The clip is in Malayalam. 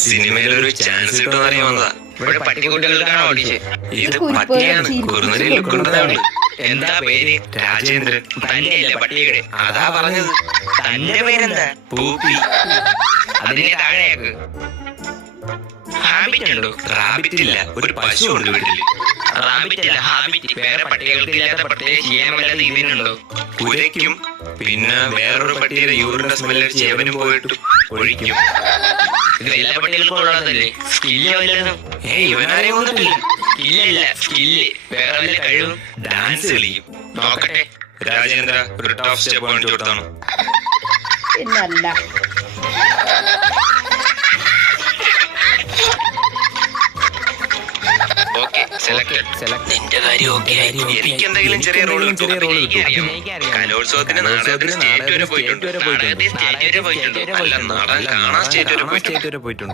സിനിമയിൽ ഒരു ചാൻസ് കിട്ടുമെന്ന് അറിയാൻ വന്നതാ. ഇവിടെ പട്ടിക്കുട്ടികൾക്കാണ് ഓഡിഷൻ. ഇത് പട്ടിയാണ്, കുറുനരി ലുക്കുള്ളതാണ്. എന്താ പേര്? രാജേന്ദ്രൻ. തന്നെയല്ലേ പട്ടിയുടെ? അതാ പറഞ്ഞത്. തന്റെ പേരെന്താ? പൂപ്പി. അതിനെ താഴെയാക്ക്. ഹാബിറ്റ് ഉണ്ടോ? റാബിറ്റ് ഇല്ല, ഒരു പശു ഉണ്ട് വീട്ടില്. റാബിറ്റ് അല്ല, ഹാബിറ്റ്. വേറെ പട്ടികൾക്ക് ഇല്ലാത്ത പ്രത്യേക ചെയ്യാമല്ലാതെ ഇതിനുണ്ടോ? കുരയ്ക്കും. പിന്നെ വേറൊരു പട്ടിയുടെ യൂറിന്റെ സ്മെല്ല് ചേവനും പോയിട്ട് ഒഴിക്കും. ഇത് എല്ലാ പട്ടികൾക്കും ഉള്ളതല്ലേ? സ്കില്ല് വല്ലതും? ഇവനാരെയും വന്നിട്ടില്ല. സ്കില്ലല്ല, സ്കില്ല്. വേറെ വല്ല കഴിവും? ഡാൻസ് കളിയും. നോക്കട്ടെ. രാജേന്ദ്ര ഒരു ടഫ് സ്റ്റെപ്പ് കാണിച്ചു കൊടുത്താണ്. നിന്റെ കാര്യം ഓക്കെ. എനിക്ക് എന്തെങ്കിലും ചെറിയ റോൾ കലോത്സവത്തിന് നാടകത്തിന് സ്റ്റേറ്റ് വരെ പോയിട്ടുണ്ട്. അല്ല, നാടകം കാണാൻ സ്റ്റേറ്റ് വരെ പോയിട്ടുണ്ട്.